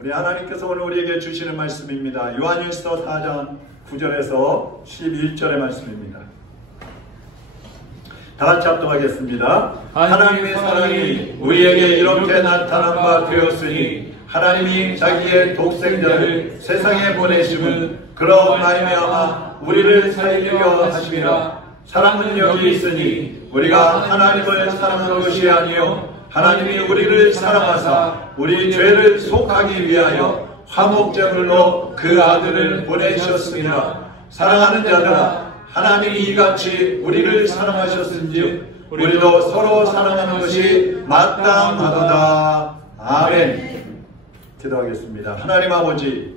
우리 하나님께서 오늘 우리에게 주시는 말씀입니다. 요한일서 4장 9절에서 11절의 말씀입니다. 다 같이 합독하겠습니다. 하나님의 사랑이 우리에게 이렇게 나타난 바 되었으니 하나님이 자기의 독생자를 세상에 보내심은 그로 말미암아 우리를 살리려 하심이라. 사랑은 여기 있으니 우리가 하나님을 사랑한 것이 아니요 하나님이 우리를 사랑하사 우리 죄를 속하기 위하여 화목제물로 그 아들을 보내셨습니다. 사랑하는 자들아, 하나님이 이같이 우리를 사랑하셨은즉 우리도 서로 사랑하는 것이 마땅하도다. 아멘. 기도하겠습니다. 하나님 아버지,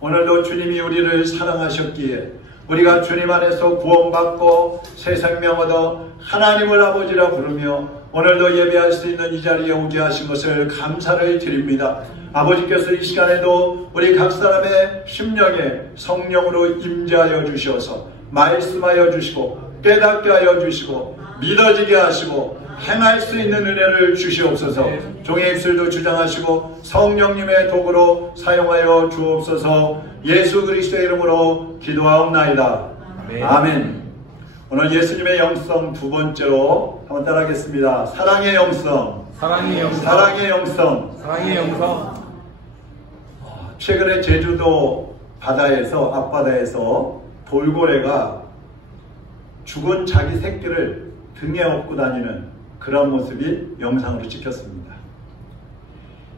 오늘도 주님이 우리를 사랑하셨기에 우리가 주님 안에서 구원받고 새 생명 얻어 하나님을 아버지라 부르며 오늘도 예배할 수 있는 이 자리에 오게 하신 것을 감사를 드립니다. 아버지께서 이 시간에도 우리 각 사람의 심령에 성령으로 임재하여 주셔서 말씀하여 주시고 깨닫게 하여 주시고 믿어지게 하시고 행할 수 있는 은혜를 주시옵소서. 종의 입술도 주장하시고 성령님의 도구로 사용하여 주옵소서. 예수 그리스도의 이름으로 기도하옵나이다. 아멘. 오늘 예수님의 영성 두 번째로 한번 따라하겠습니다. 사랑의 영성. 사랑의 영성. 사랑의 영성. 사랑의 영성. 최근에 제주도 바다에서 앞바다에서 돌고래가 죽은 자기 새끼를 등에 업고 다니는 그런 모습이 영상으로 찍혔습니다.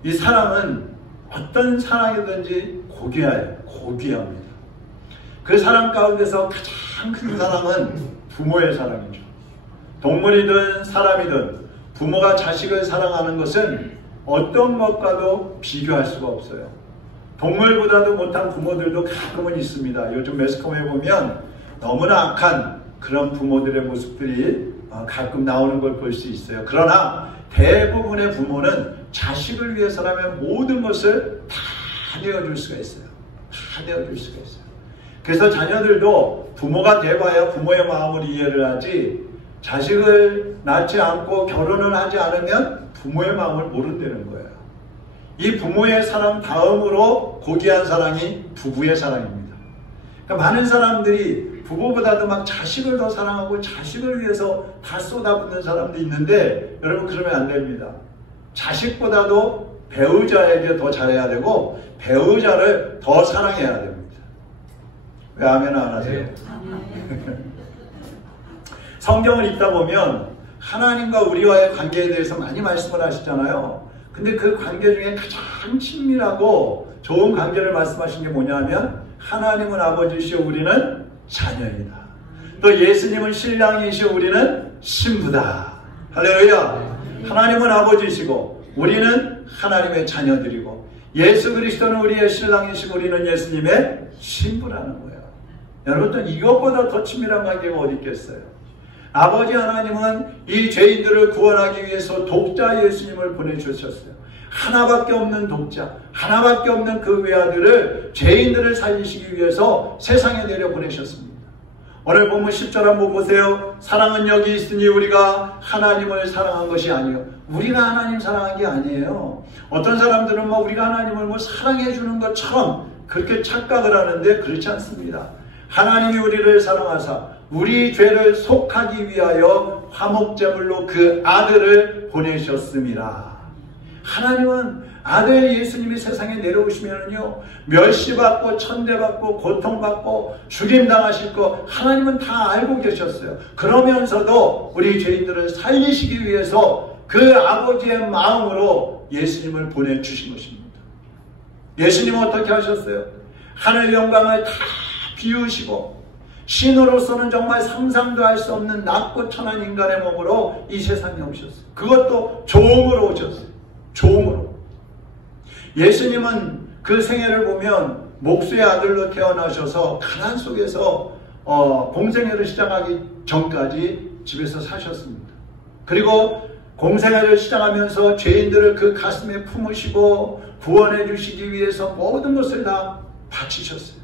이 사랑은 어떤 사랑이든지 고귀합니다. 그 사랑 가운데서 가장 큰 사랑은 부모의 사랑이죠. 동물이든 사람이든 부모가 자식을 사랑하는 것은 어떤 것과도 비교할 수가 없어요. 동물보다도 못한 부모들도 가끔은 있습니다. 요즘 매스컴에 보면 너무나 악한 그런 부모들의 모습들이 가끔 나오는 걸 볼 수 있어요. 그러나 대부분의 부모는 자식을 위해서라면 모든 것을 다 내어줄 수가 있어요. 다 내어줄 수가 있어요. 그래서 자녀들도 부모가 돼봐야 부모의 마음을 이해를 하지 자식을 낳지 않고 결혼을 하지 않으면 부모의 마음을 모른다는 거예요. 이 부모의 사랑 다음으로 고귀한 사랑이 부부의 사랑입니다. 그러니까 많은 사람들이 부모보다도 막 자식을 더 사랑하고 자식을 위해서 다 쏟아붓는 사람도 있는데 여러분 그러면 안 됩니다. 자식보다도 배우자에게 더 잘해야 되고 배우자를 더 사랑해야 됩니다. 왜 아멘 안 하세요? 성경을 읽다 보면 하나님과 우리와의 관계에 대해서 많이 말씀을 하시잖아요. 근데 그 관계 중에 가장 친밀하고 좋은 관계를 말씀하신 게 뭐냐면 하나님은 아버지시오 우리는 자녀이다. 또 예수님은 신랑이시오 우리는 신부다. 할렐루야. 하나님은 아버지시고 우리는 하나님의 자녀들이고 예수 그리스도는 우리의 신랑이시고 우리는 예수님의 신부라는 거예요. 여러분 이것보다 더 친밀한 관계가 어디 있겠어요? 아버지 하나님은 이 죄인들을 구원하기 위해서 독자 예수님을 보내주셨어요. 하나밖에 없는 독자, 하나밖에 없는 그 외아들을 죄인들을 살리시기 위해서 세상에 내려보내셨습니다. 오늘 본문 10절 한번 보세요. 사랑은 여기 있으니 우리가 하나님을 사랑한 것이 아니에요. 우리가 하나님 사랑한 게 아니에요. 어떤 사람들은 우리가 하나님을 사랑해 주는 것처럼 그렇게 착각을 하는데 그렇지 않습니다. 하나님이 우리를 사랑하사 우리 죄를 속하기 위하여 화목제물로 그 아들을 보내셨습니다. 하나님은 아들 예수님이 세상에 내려오시면요 멸시받고 천대받고 고통받고 죽임당하실 거 하나님은 다 알고 계셨어요. 그러면서도 우리 죄인들을 살리시기 위해서 그 아버지의 마음으로 예수님을 보내주신 것입니다. 예수님은 어떻게 하셨어요? 하늘 영광을 다 비우시고 신으로서는 정말 상상도 할 수 없는 낮고 천한 인간의 몸으로 이 세상에 오셨어요. 그것도 종으로 오셨어요. 종으로. 예수님은 그 생애를 보면 목수의 아들로 태어나셔서 가난 속에서 공생애를 시작하기 전까지 집에서 사셨습니다. 그리고 공생애를 시작하면서 죄인들을 그 가슴에 품으시고 구원해 주시기 위해서 모든 것을 다 바치셨어요.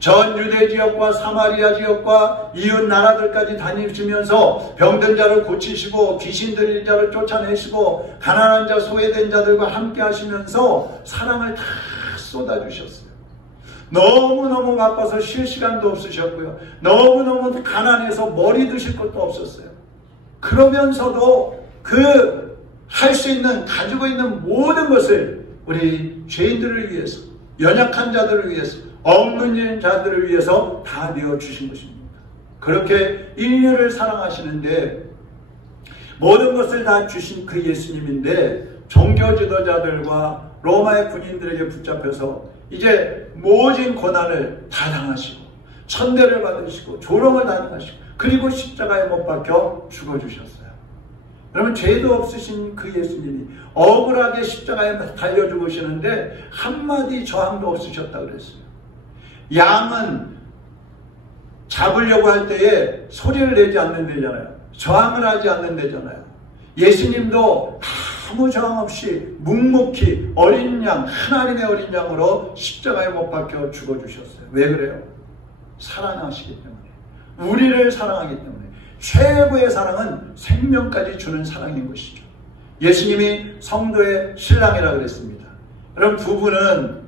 전 유대 지역과 사마리아 지역과 이웃 나라들까지 다니시면서 병든 자를 고치시고 귀신 들린 자를 쫓아내시고 가난한 자 소외된 자들과 함께 하시면서 사랑을 다 쏟아주셨어요. 너무너무 바빠서 쉴 시간도 없으셨고요. 너무너무 가난해서 머리 드실 것도 없었어요. 그러면서도 그 할 수 있는 가지고 있는 모든 것을 우리 죄인들을 위해서, 연약한 자들을 위해서, 없는 자들을 위해서 다 내어주신 것입니다. 그렇게 인류를 사랑하시는데 모든 것을 다 주신 그 예수님인데 종교 지도자들과 로마의 군인들에게 붙잡혀서 이제 모진 고난을 다 당하시고 천대를 받으시고 조롱을 다 당하시고 그리고 십자가에 못 박혀 죽어주셨어요. 여러분, 죄도 없으신 그 예수님이 억울하게 십자가에 달려 죽으시는데 한마디 저항도 없으셨다고 그랬어요. 양은 잡으려고 할 때에 소리를 내지 않는 데잖아요. 저항을 하지 않는 데잖아요. 예수님도 아무 저항 없이 묵묵히 어린 양, 하나님의 어린 양으로 십자가에 못 박혀 죽어주셨어요. 왜 그래요? 사랑하시기 때문에. 우리를 사랑하기 때문에. 최고의 사랑은 생명까지 주는 사랑인 것이죠. 예수님이 성도의 신랑이라고 그랬습니다. 여러분, 부부는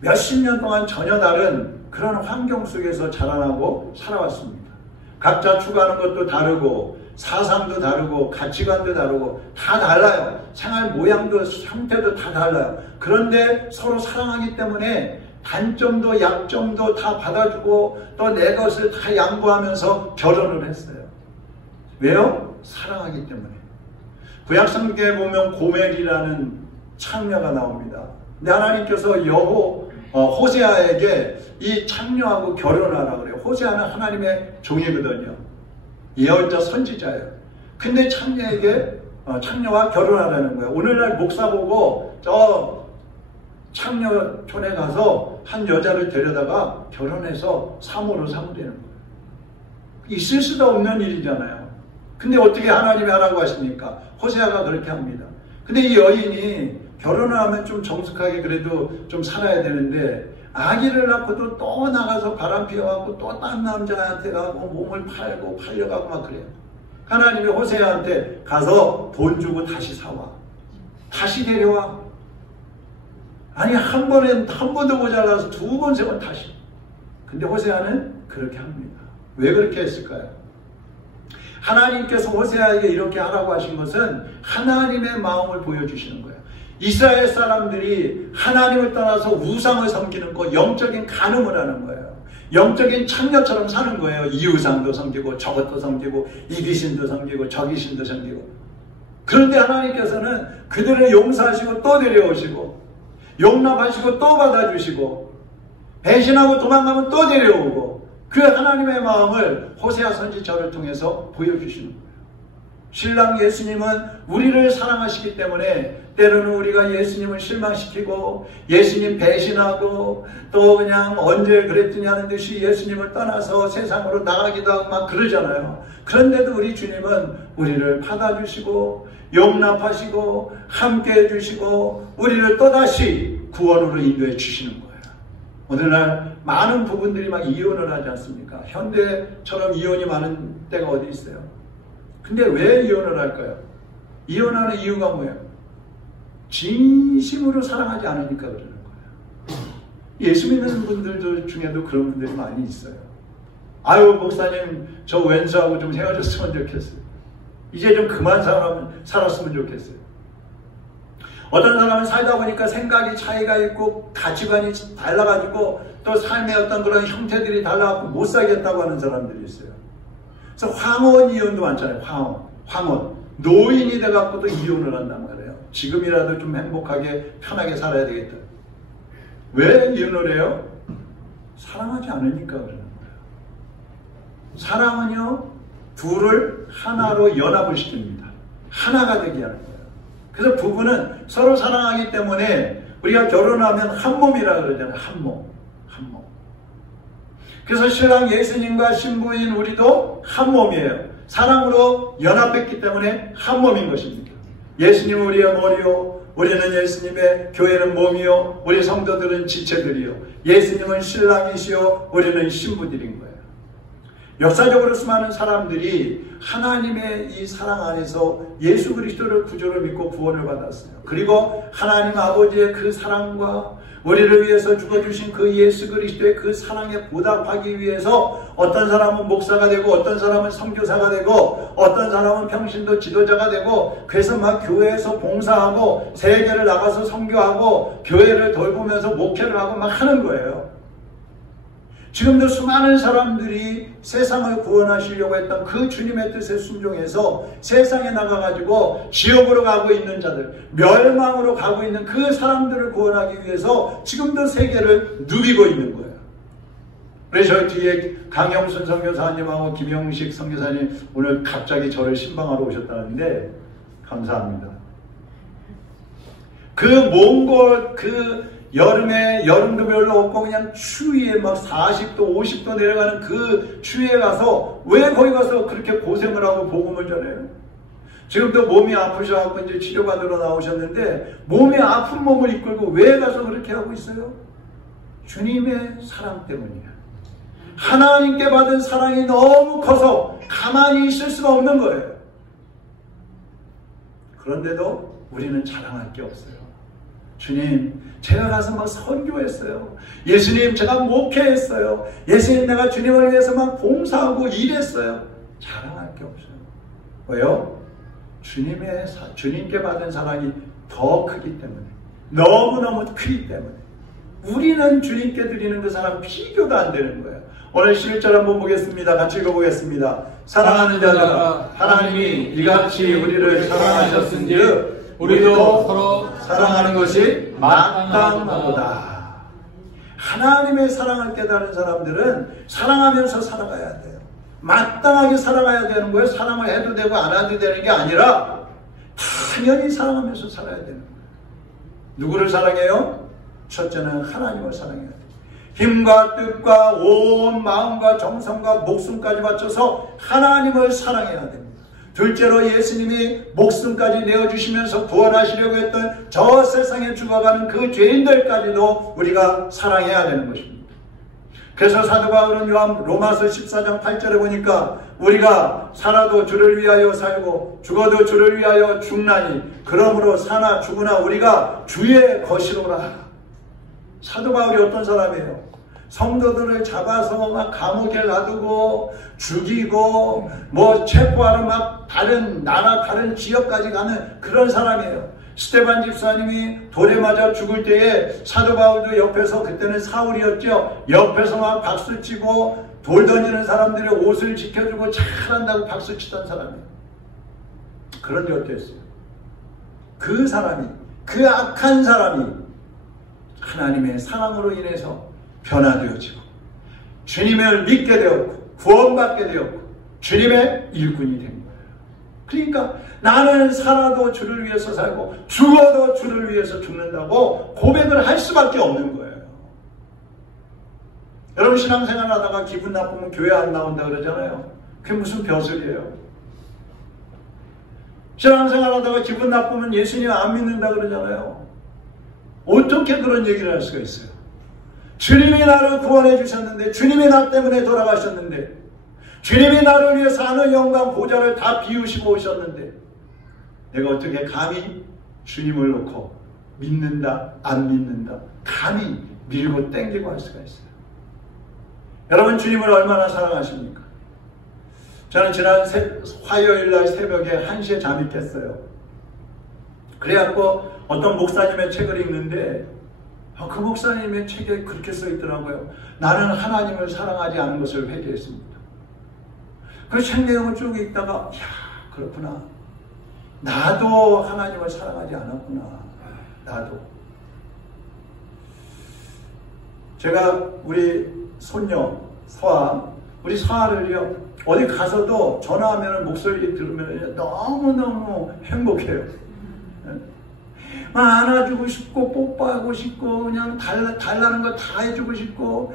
몇십 년 동안 전혀 다른 그런 환경 속에서 자라나고 살아왔습니다. 각자 추구하는 것도 다르고 사상도 다르고 가치관도 다르고 다 달라요. 생활 모양도 형태도 다 달라요. 그런데 서로 사랑하기 때문에 단점도 약점도 다 받아주고 또 내 것을 다 양보하면서 결혼을 했어요. 왜요? 사랑하기 때문에. 구약성경에 보면 고멜이라는 창녀가 나옵니다. 근데 하나님께서 호세아에게 이 창녀하고 결혼하라고 그래요. 호세아는 하나님의 종이거든요. 예언자 선지자예요. 근데 창녀와 결혼하라는 거예요. 오늘날 목사 보고 저 창녀촌에 가서 한 여자를 데려다가 결혼해서 사모로 삼으라는 거예요. 있을 수도 없는 일이잖아요. 근데 어떻게 하나님이 하라고 하십니까? 호세아가 그렇게 합니다. 근데 이 여인이 결혼을 하면 좀 정숙하게 그래도 좀 살아야 되는데 아기를 낳고도 또 나가서 바람 피워가고 또 딴 남자한테 가고 몸을 팔고 팔려가고 막 그래요. 하나님이 호세아한테 가서 돈 주고 다시 사와. 다시 데려와. 아니 한 번도 모자라서 두 번, 세 번 다시. 근데 호세아는 그렇게 합니다. 왜 그렇게 했을까요? 하나님께서 호세아에게 이렇게 하라고 하신 것은 하나님의 마음을 보여주시는 거예요. 이스라엘 사람들이 하나님을 떠나서 우상을 섬기는 거, 영적인 간음을 하는 거예요. 영적인 창녀처럼 사는 거예요. 이 우상도 섬기고 저것도 섬기고 이 귀신도 섬기고 저 귀신도 섬기고. 그런데 하나님께서는 그들을 용서하시고 또 데려오시고 용납하시고 또 받아주시고 배신하고 도망가면 또 데려오고 그 하나님의 마음을 호세아 선지자를 통해서 보여주시는 거예요. 신랑 예수님은 우리를 사랑하시기 때문에 때로는 우리가 예수님을 실망시키고 예수님 배신하고 또 그냥 언제 그랬더니 하는 듯이 예수님을 떠나서 세상으로 나가기도 하고 막 그러잖아요. 그런데도 우리 주님은 우리를 받아주시고 용납하시고 함께해 주시고 우리를 또다시 구원으로 인도해 주시는 거예요. 오늘날 많은 부분들이 막 이혼을 하지 않습니까? 현대처럼 이혼이 많은 때가 어디 있어요? 근데 왜 이혼을 할까요? 이혼하는 이유가 뭐예요? 진심으로 사랑하지 않으니까 그러는 거예요. 예수 믿는 분들 중에도 그런 분들이 많이 있어요. 아유 목사님 저 왼수하고 좀 헤어졌으면 좋겠어요. 이제 좀 그만 살았으면 좋겠어요. 어떤 사람은 살다 보니까 생각이 차이가 있고 가치관이 달라가지고 또 삶의 어떤 그런 형태들이 달라가지고 못 살겠다고 하는 사람들이 있어요. 그래서 황혼 이혼도 많잖아요. 황혼. 노인이 돼갖고도 이혼을 한단 말이에요. 지금이라도 좀 행복하게 편하게 살아야 되겠다. 왜 이혼을 해요? 사랑하지 않으니까 그러는 거예요. 사랑은요 둘을 하나로 연합을 시킵니다. 하나가 되게 하는 거예요. 그래서 부부는 서로 사랑하기 때문에 우리가 결혼하면 한 몸이라 그러잖아요. 한 몸. 그래서 신랑 예수님과 신부인 우리도 한 몸이에요. 사랑으로 연합했기 때문에 한 몸인 것입니다. 예수님은 우리의 머리요 우리는 예수님의 교회는 몸이요 우리 성도들은 지체들이요 예수님은 신랑이시요 우리는 신부들인 거예요. 역사적으로 수많은 사람들이 하나님의 이 사랑 안에서 예수 그리스도를 구주로 믿고 구원을 받았어요. 그리고 하나님 아버지의 그 사랑과 우리를 위해서 죽어주신 그 예수 그리스도의 그 사랑에 보답하기 위해서 어떤 사람은 목사가 되고 어떤 사람은 선교사가 되고 어떤 사람은 평신도 지도자가 되고 그래서 막 교회에서 봉사하고 세계를 나가서 선교하고 교회를 돌보면서 목회를 하고 막 하는 거예요. 지금도 수많은 사람들이 세상을 구원하시려고 했던 그 주님의 뜻에 순종해서 세상에 나가가지고 지옥으로 가고 있는 자들, 멸망으로 가고 있는 그 사람들을 구원하기 위해서 지금도 세계를 누비고 있는 거예요. 그래서 저 뒤에 강영순 선교사님하고 김영식 선교사님 오늘 갑자기 저를 신방하러 오셨다는데 감사합니다. 그 몽골 여름에 여름도 별로 없고 그냥 추위에 막 40도 50도 내려가는 그 추위에 가서 왜 거기 가서 그렇게 고생을 하고 복음을 전해요? 지금도 몸이 아프셔갖고 이제 치료받으러 나오셨는데 몸이 아픈 몸을 이끌고 왜 가서 그렇게 하고 있어요? 주님의 사랑 때문이야. 하나님께 받은 사랑이 너무 커서 가만히 있을 수가 없는 거예요. 그런데도 우리는 자랑할 게 없어요. 주님, 제가 가서 막 선교했어요. 예수님, 제가 목회했어요. 예수님, 내가 주님을 위해서 막 봉사하고 일했어요. 자랑할 게 없어요. 왜요? 주님께 받은 사랑이 더 크기 때문에, 너무너무 크기 때문에 우리는 주님께 드리는 그 사랑 비교도 안 되는 거예요. 오늘 11절 한번 보겠습니다. 같이 읽어보겠습니다. 사랑하는 자들아, 하나님이 이같이 우리를 사랑하셨은즉 우리도 서로 사랑하는 것이 마땅하도다. 하나님의 사랑을 깨달은 사람들은 사랑하면서 살아가야 돼요. 마땅하게 살아가야 되는 거예요. 사랑을 해도 되고 안 해도 되는 게 아니라 당연히 사랑하면서 살아야 되는 거예요. 누구를 사랑해요? 첫째는 하나님을 사랑해야 돼요. 힘과 뜻과 온 마음과 정성과 목숨까지 바쳐서 하나님을 사랑해야 됩니다. 둘째로 예수님이 목숨까지 내어주시면서 구원하시려고 했던 저 세상에 죽어가는 그 죄인들까지도 우리가 사랑해야 되는 것입니다. 그래서 사도 바울은 로마서 14장 8절에 보니까 우리가 살아도 주를 위하여 살고 죽어도 주를 위하여 죽나니 그러므로 사나 죽으나 우리가 주의 것이로라. 사도 바울이 어떤 사람이에요? 성도들을 잡아서 막 감옥에 놔두고 죽이고 뭐 체포하러 막 다른 나라 다른 지역까지 가는 그런 사람이에요. 스데반 집사님이 돌에 맞아 죽을 때에 사도 바울도 옆에서, 그때는 사울이었죠, 옆에서 막 박수치고 돌 던지는 사람들의 옷을 지켜주고 잘한다고 박수치던 사람이에요. 그런데 어땠어요? 그 사람이, 그 악한 사람이 하나님의 사랑으로 인해서 변화되어지고 주님을 믿게 되었고 구원받게 되었고 주님의 일꾼이 된 거예요. 그러니까 나는 살아도 주를 위해서 살고 죽어도 주를 위해서 죽는다고 고백을 할 수밖에 없는 거예요. 여러분 신앙생활 하다가 기분 나쁘면 교회 안 나온다 그러잖아요. 그게 무슨 벼슬이에요? 신앙생활 하다가 기분 나쁘면 예수님 안 믿는다 그러잖아요. 어떻게 그런 얘기를 할 수가 있어요? 주님이 나를 구원해 주셨는데, 주님이 나 때문에 돌아가셨는데, 주님이 나를 위해서 하늘 영광 보좌를 다 비우시고 오셨는데 내가 어떻게 감히 주님을 놓고 믿는다 안 믿는다 감히 밀고 땡기고 할 수가 있어요? 여러분 주님을 얼마나 사랑하십니까? 저는 지난 화요일날 새벽에 1시에 잠이 깼어요. 그래갖고 어떤 목사님의 책을 읽는데 그 목사님의 책에 그렇게 써있더라고요. 나는 하나님을 사랑하지 않은 것을 회개했습니다. 그 책 내용을 쭉 읽다가 그렇구나. 나도 하나님을 사랑하지 않았구나. 나도. 제가 우리 손녀 서아, 우리 서아를요 어디 가서도 전화하면 목소리 들으면 너무너무 행복해요. 막 안아주고 싶고 뽀뽀하고 싶고 그냥 달라는 거 다 해주고 싶고,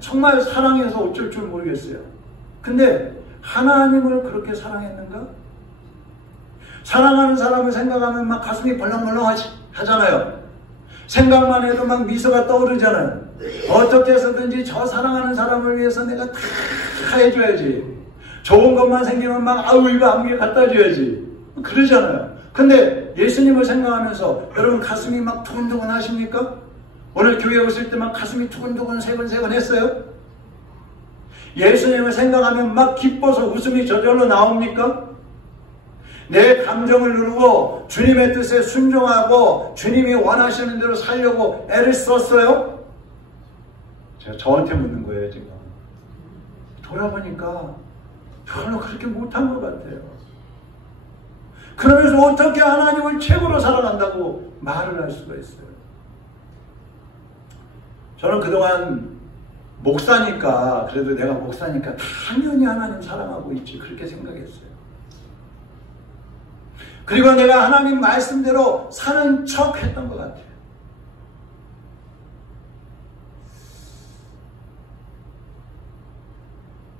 정말 사랑해서 어쩔 줄 모르겠어요. 근데 하나님을 그렇게 사랑했는가? 사랑하는 사람을 생각하면 막 가슴이 벌렁벌렁 하잖아요. 생각만 해도 막 미소가 떠오르잖아요. 어떻게 해서든지 저 사랑하는 사람을 위해서 내가 다 해줘야지. 좋은 것만 생기면 막 아우 이거 아무게 갖다 줘야지. 그러잖아요. 근데 예수님을 생각하면서 여러분 가슴이 막 두근두근 하십니까? 오늘 교회 오실 때 막 가슴이 두근두근 세근세근 했어요? 예수님을 생각하면 막 기뻐서 웃음이 저절로 나옵니까? 내 감정을 누르고 주님의 뜻에 순종하고 주님이 원하시는 대로 살려고 애를 썼어요? 제가 저한테 묻는 거예요, 지금. 돌아보니까 별로 그렇게 못한 것 같아요. 그러면서 어떻게 하나님을 최고로 사랑한다고 말을 할 수가 있어요? 저는 그동안 목사니까, 그래도 내가 목사니까 당연히 하나님 사랑하고 있지, 그렇게 생각했어요. 그리고 내가 하나님 말씀대로 사는 척 했던 것 같아요.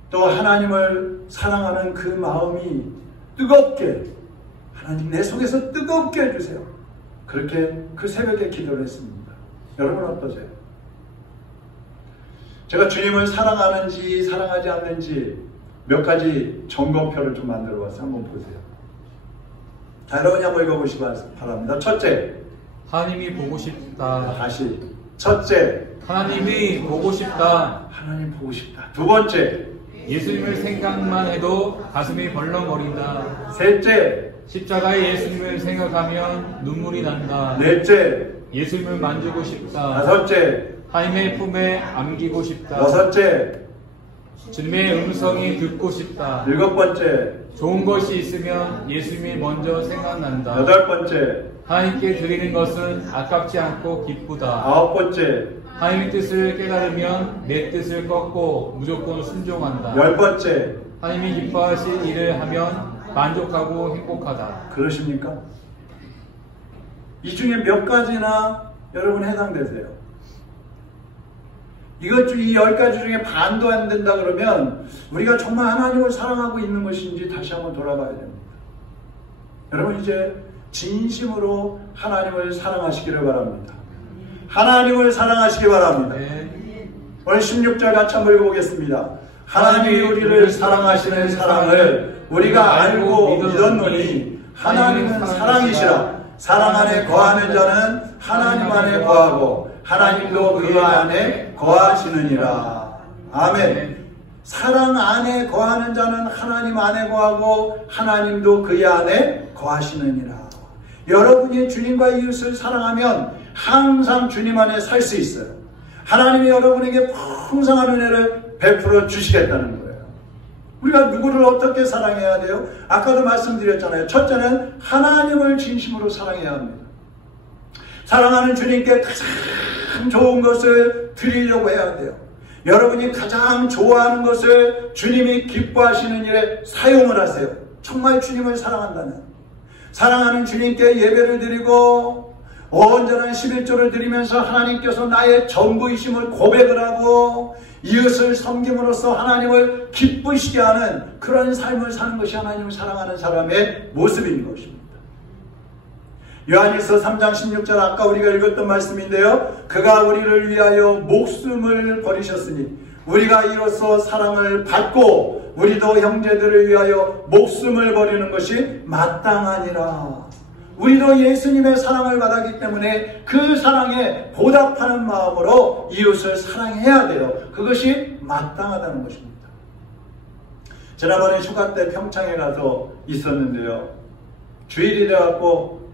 또 하나님을 사랑하는 그 마음이 뜨겁게, 하나님 내 속에서 뜨겁게 해주세요. 그렇게 그 새벽에 기도를 했습니다. 여러분 어떠세요? 제가 주님을 사랑하는지 사랑하지 않는지 몇 가지 점검표를 좀 만들어 봤어요. 한번 보세요. 자, 여러분이 한번 읽어보시기 바랍니다. 첫째, 하나님이 보고 싶다. 다시. 첫째, 하나님이 보고 싶다. 하나님 보고 싶다. 두 번째, 예수님을 생각만 해도 가슴이 벌렁거린다. 셋째, 십자가의 예수님을 생각하면 눈물이 난다. 넷째, 예수님을 만지고 싶다. 다섯째, 하나님의 품에 안기고 싶다. 여섯째, 주님의 음성이 듣고 싶다. 일곱 번째, 좋은 것이 있으면 예수님이 먼저 생각난다. 여덟 번째, 하나님께 드리는 것은 아깝지 않고 기쁘다. 아홉 번째, 하나님의 뜻을 깨달으면 내 뜻을 꺾고 무조건 순종한다. 열 번째. 하나님이 기뻐하실 일을 하면 만족하고 행복하다. 그러십니까? 이 중에 몇 가지나 여러분 해당되세요? 이 10가지 중에 반도 안 된다 그러면 우리가 정말 하나님을 사랑하고 있는 것인지 다시 한번 돌아봐야 됩니다. 여러분 이제 진심으로 하나님을 사랑하시기를 바랍니다. 하나님을 사랑하시기 바랍니다. 네. 오늘 16절 같이 한번 읽어보겠습니다. 하나님이 우리를 사랑하시는 사랑을 우리가 알고 믿었노니 하나님은 사랑이시라. 사랑 안에 거하는 자는 하나님 안에 거하고 하나님도 그 안에 거하시느니라. 아멘. 사랑 안에 거하는 자는 하나님 안에 거하고 하나님도 그 안에 거하시느니라. 여러분이 주님과 이웃을 사랑하면 항상 주님 안에 살 수 있어요. 하나님이 여러분에게 풍성한 은혜를 베풀어 주시겠다는 거예요. 우리가 누구를 어떻게 사랑해야 돼요? 아까도 말씀드렸잖아요. 첫째는 하나님을 진심으로 사랑해야 합니다. 사랑하는 주님께 가장 좋은 것을 드리려고 해야 돼요. 여러분이 가장 좋아하는 것을 주님이 기뻐하시는 일에 사용을 하세요. 정말 주님을 사랑한다면. 사랑하는 주님께 예배를 드리고 온전한 11조를 드리면서 하나님께서 나의 전부이심을 고백을 하고 이웃을 섬김으로써 하나님을 기쁘시게 하는 그런 삶을 사는 것이 하나님을 사랑하는 사람의 모습인 것입니다. 요한일서 3장 16절 아까 우리가 읽었던 말씀인데요. 그가 우리를 위하여 목숨을 버리셨으니 우리가 이로써 사랑을 받고 우리도 형제들을 위하여 목숨을 버리는 것이 마땅하니라. 우리도 예수님의 사랑을 받았기 때문에 그 사랑에 보답하는 마음으로 이웃을 사랑해야 돼요. 그것이 마땅하다는 것입니다. 지난번에 휴가 때 평창에 가서 있었는데요. 주일이 돼갖고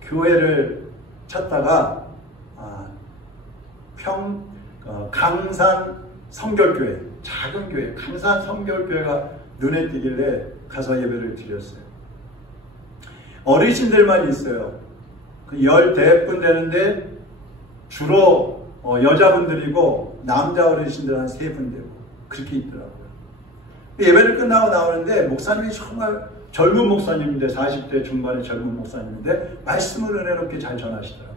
교회를 찾다가 강산 성결교회, 작은 교회, 강산 성결교회가 눈에 띄길래 가서 예배를 드렸어요. 어르신들만 있어요. 14분 되는데 주로 여자분들이고 남자 어르신들 한 3분 되고 그렇게 있더라고요. 예배를 끝나고 나오는데 목사님이 정말 젊은 목사님인데 40대 중반의 젊은 목사님인데 말씀을 은혜롭게 잘 전하시더라고요.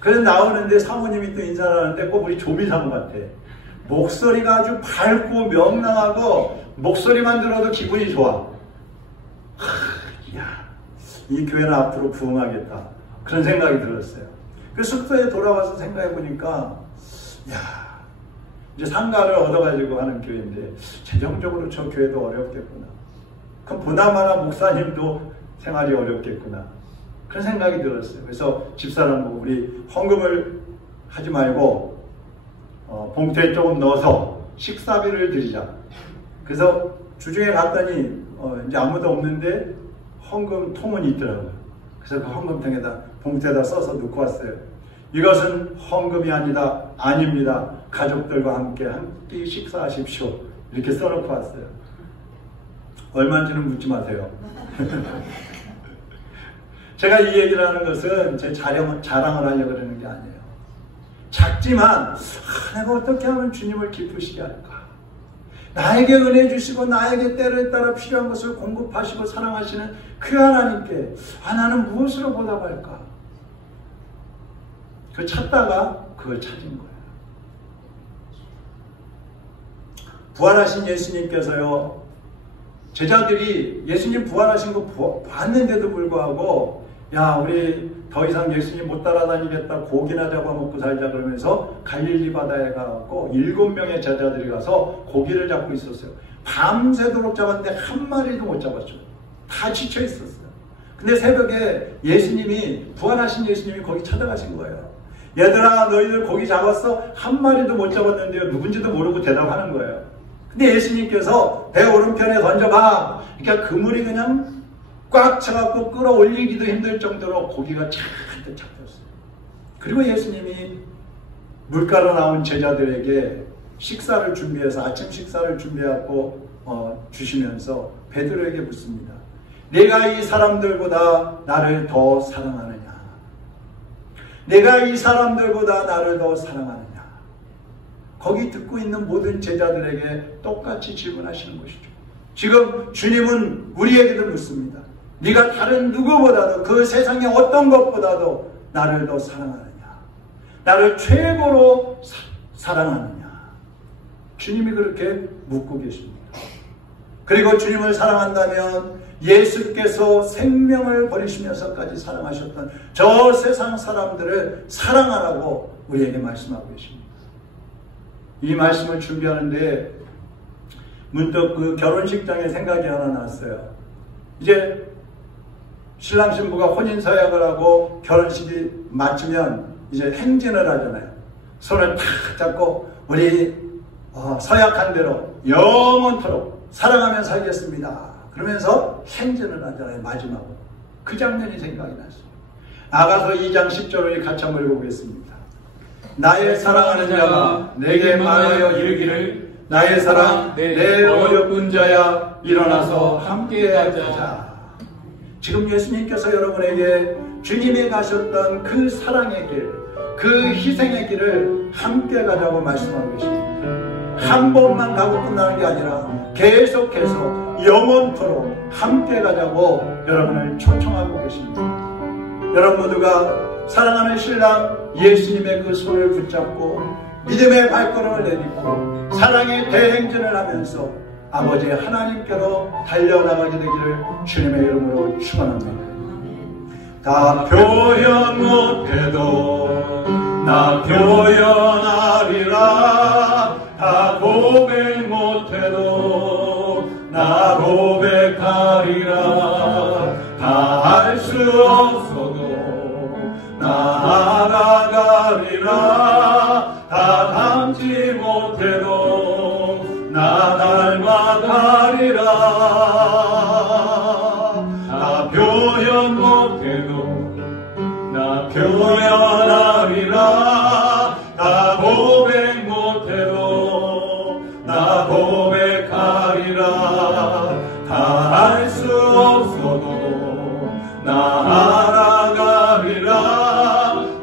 그래서 나오는데 사모님이 또 인사를 하는데 꼭 우리 조미 사모 같아. 목소리가 아주 밝고 명랑하고 목소리만 들어도 기분이 좋아. 이 교회는 앞으로 부흥하겠다. 그런 생각이 들었어요. 그 숙소에 돌아와서 생각해 보니까 야, 이제 상가를 얻어가지고 하는 교회인데 재정적으로 저 교회도 어렵겠구나. 그럼 보나마나 목사님도 생활이 어렵겠구나. 그런 생각이 들었어요. 그래서 집사람 보고 우리 헌금을 하지 말고 봉투에 조금 넣어서 식사비를 드리자. 그래서 주중에 갔더니 이제 아무도 없는데 헌금 통은 있더라고요. 그래서 그 헌금통에다 봉투에다 써서 넣고 왔어요. 이것은 헌금이 아닙니다. 가족들과 함께 한 끼 식사하십시오. 이렇게 써놓고 왔어요. 얼마인지는 묻지 마세요. 제가 이 얘기를 하는 것은 제 자랑을 하려고 그러는 게 아니에요. 작지만 내가 어떻게 하면 주님을 기쁘시게 할까? 나에게 은혜 주시고 나에게 때를 따라 필요한 것을 공급하시고 사랑하시는 그 하나님께 나는 무엇으로 보답할까? 그 찾다가 그걸 찾은 거예요. 부활하신 예수님께서요, 제자들이 예수님 부활하신 거 봤는데도 불구하고 야, 우리 더 이상 예수님 못 따라다니겠다, 고기나 잡아먹고 살자 그러면서 갈릴리 바다에 가고 7명의 제자들이 가서 고기를 잡고 있었어요. 밤새도록 잡았는데 한 마리도 못 잡았죠. 다 지쳐 있었어요. 근데 새벽에 부활하신 예수님이 거기 찾아가신 거예요. 얘들아, 너희들 고기 잡았어? 한 마리도 못 잡았는데요. 누군지도 모르고 대답하는 거예요. 근데 예수님께서 배 오른편에 던져봐. 그러니까 그물이 그냥 꽉 차갖고 끌어올리기도 힘들 정도로 고기가 잔뜩 잡혔어요. 그리고 예수님이 물가로 나온 제자들에게 식사를 준비해서 아침 식사를 준비하고 주시면서 베드로에게 묻습니다. 내가 이 사람들보다 나를 더 사랑하느냐? 내가 이 사람들보다 나를 더 사랑하느냐? 거기 듣고 있는 모든 제자들에게 똑같이 질문하시는 것이죠. 지금 주님은 우리에게도 묻습니다. 네가 다른 누구보다도 그 세상의 어떤 것보다도 나를 더 사랑하느냐? 나를 최고로 사랑하느냐? 주님이 그렇게 묻고 계십니다. 그리고 주님을 사랑한다면 예수께서 생명을 버리시면서까지 사랑하셨던 저 세상 사람들을 사랑하라고 우리에게 말씀하고 계십니다. 이 말씀을 준비하는데 문득 그 결혼식장의 생각이 하나 났어요. 이제 신랑 신부가 혼인서약을 하고 결혼식이 마치면 이제 행진을 하잖아요. 손을 탁 잡고 우리 서약한 대로 영원토록 사랑하며 살겠습니다. 그러면서 행진을 하잖아요. 마지막으로. 그 장면이 생각이 났어요. 아가서 2장 10절을 같이 한번 읽어보겠습니다. 나의 사랑하는 자가 내게 말하여 이르기를 나의 사랑 내 어여쁜 자야 일어나서 함께 하자. 지금 예수님께서 여러분에게 주님이 가셨던 그 사랑의 길, 그 희생의 길을 함께 가자고 말씀하고 계십니다. 한 번만 가고 끝나는 게 아니라 계속해서 영원토록 함께 가자고 여러분을 초청하고 계십니다. 여러분 모두가 사랑하는 신랑 예수님의 그 손을 붙잡고 믿음의 발걸음을 내딛고 사랑의 대행진을 하면서 아버지 하나님께로 달려나가게 되기를 주님의 이름으로 축원합니다. 다 표현 못해도 나 표현하리라. 다 고백 못해도 나 고백하리라. 다 할 수 없어도 나 알아가리라. 다 담지 못해도 나 닮아가리라. 다 표현 못해도 나 표현하리라. 다 고백 못해도 나 고백하리라. 다 할 수 없어도 나 알아가리라.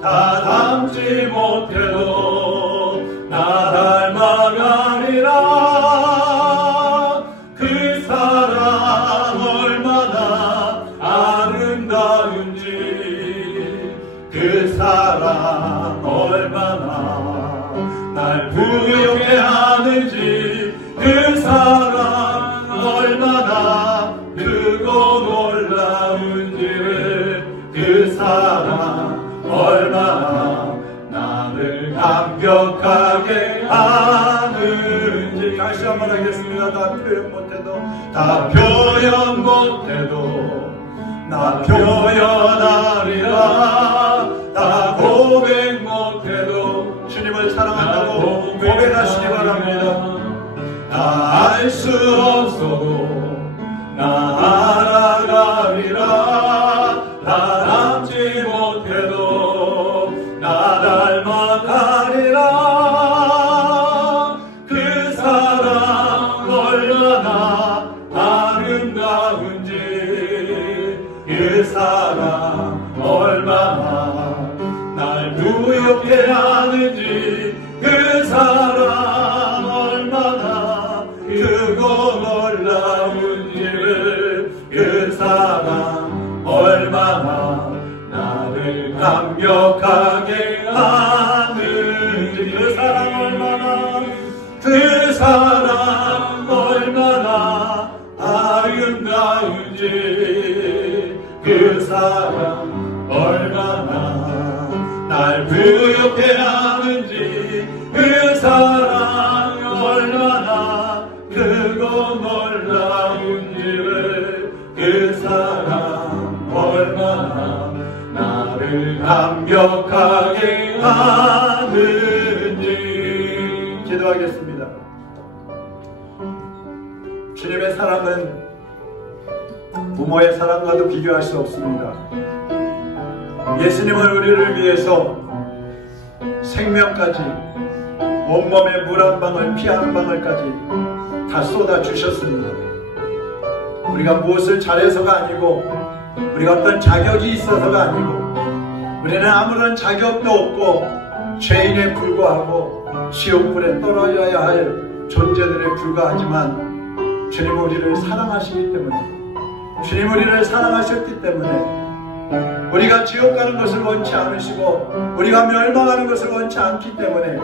다 담지 못해도 나 닮아가리라. 그 사랑 얼마나 아름다운지, 그 사랑 얼마나 날 부욕해 하는지, 그 사랑 얼마나 크고 놀라운지를 감격하게 하는지. 다시 한번 하겠습니다. 나 표현 못해도, 다 표현 못해도 나 표현하리라. 다 고백 못해도 주님을 사랑한다고 고백하시기 바랍니다. 나 알 수 없어도 나 알아가리라. 나 닮지 못해도 나 닮아가리라. 그 사랑 얼마나 아름다운지, 그 사랑 얼마나 날 부엽게 하는지, 그 사랑 얼마나 크고 놀라운지를, 그 사랑 얼마나 나를 감격하게 하는지, 그 사랑 얼마나, 그 사랑 얼마나 아름다운지, 그 사랑 얼마나 날 부엽게 하는지, 그 사랑 얼마나 크고 놀라운지를, 그 사랑 얼마나 나를 감격하게 하는지. 기도하겠습니다. 주님의 사랑은 부모의 사랑과도 비교할 수 없습니다. 예수님은 우리를 위해서 생명까지, 온몸에 물 한 방울, 피 한 방울까지 다 쏟아주셨습니다. 우리가 무엇을 잘해서가 아니고, 우리가 어떤 자격이 있어서가 아니고, 우리는 아무런 자격도 없고 죄인에 불과하고 지옥불에 떨어져야 할 존재들에 불과하지만, 주님 우리를 사랑하시기 때문에, 주님 우리를 사랑하셨기 때문에 우리가 지옥 가는 것을 원치 않으시고 우리가 멸망하는 것을 원치 않기 때문에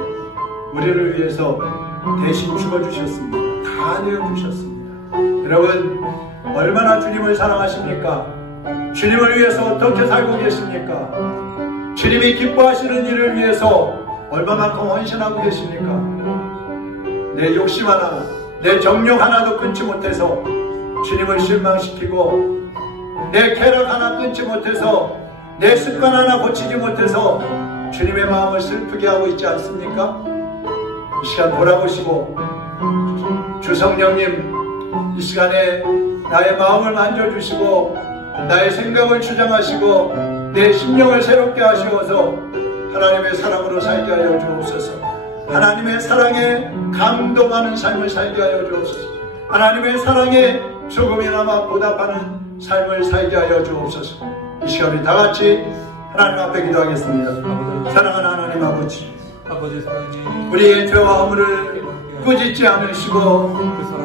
우리를 위해서 대신 죽어주셨습니다. 다 내어주셨습니다. 여러분, 얼마나 주님을 사랑하십니까? 주님을 위해서 어떻게 살고 계십니까? 주님이 기뻐하시는 일을 위해서 얼마만큼 헌신하고 계십니까? 내 욕심 하나, 내 정욕 하나도 끊지 못해서 주님을 실망시키고, 내 쾌락 하나 끊지 못해서, 내 습관 하나 고치지 못해서 주님의 마음을 슬프게 하고 있지 않습니까? 이 시간 돌아보시고, 주 성령님 이 시간에 나의 마음을 만져주시고 나의 생각을 주장하시고 내 심령을 새롭게 하시어서 하나님의 사랑으로 살게 하여 주옵소서. 하나님의 사랑에 감동하는 삶을 살게 하여 주옵소서. 하나님의 사랑에 조금이나마 보답하는 삶을 살게 하여 주옵소서. 이 시간에 다같이 하나님 앞에 기도하겠습니다. 사랑하는 하나님 아버지, 우리의 죄와 허물을 꾸짖지 않으시고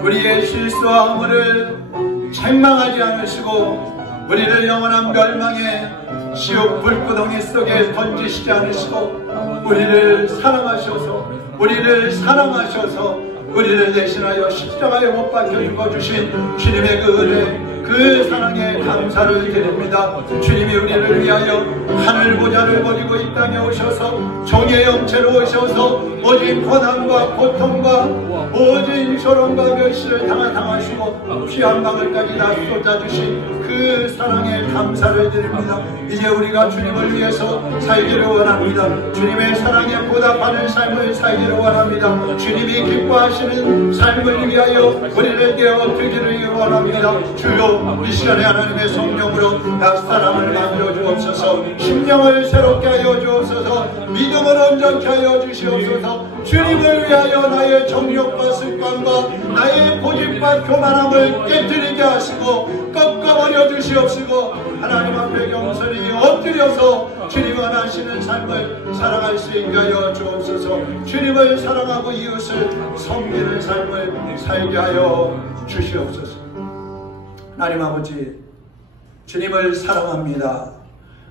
우리의 실수와 허물을 책망하지 않으시고 우리를 영원한 멸망의 지옥 불구덩이 속에 던지시지 않으시고 우리를 사랑하셔서 우리를 대신하여 십자가에 못 박혀 죽어주신 주님의 그 은혜, 그 사랑에 감사를 드립니다. 주님이 우리를 위하여 하늘 보좌를 버리고 이 땅에 오셔서 종의 형체로 오셔서 모진 고난과 고통과 모진 조롱과 멸시를 당하시고 피 한 방울까지 다 쏟아주신 그 사랑에 감사를 드립니다. 이제 우리가 주님을 위해서 살기를 원합니다. 주님의 사랑에 보답하는 삶을 살기를 원합니다. 주님이 기뻐하시는 삶을 위하여 우리를 깨어뜨리기를 원합니다. 주여, 이 시간에 하나님의 성령으로 각 사람을 만져 주옵소서. 심령을 새롭게 하여 주옵소서. 믿음을 온전케 하여 주시옵소서. 주님을 위하여 나의 정욕과 습관과 나의 고집과 교만함을 깨뜨리게 하시고 꺾어버려 주시옵시고 하나님 앞에 겸손히 엎드려서 주님 원하시는 삶을 살아갈 수 있게 하여 주옵소서. 주님을 사랑하고 이웃을 섬기는 삶을 살게 하여 주시옵소서. 하나님 아버지, 주님을 사랑합니다.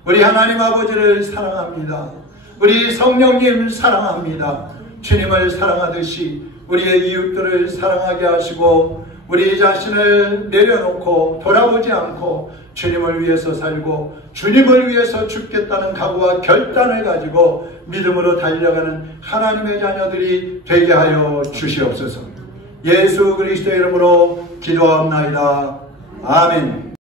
우리 하나님 아버지를 사랑합니다. 우리 성령님 사랑합니다. 주님을 사랑하듯이 우리의 이웃들을 사랑하게 하시고 우리 자신을 내려놓고 돌아보지 않고 주님을 위해서 살고 주님을 위해서 죽겠다는 각오와 결단을 가지고 믿음으로 달려가는 하나님의 자녀들이 되게 하여 주시옵소서. 예수 그리스도의 이름으로 기도합나이다. 아멘.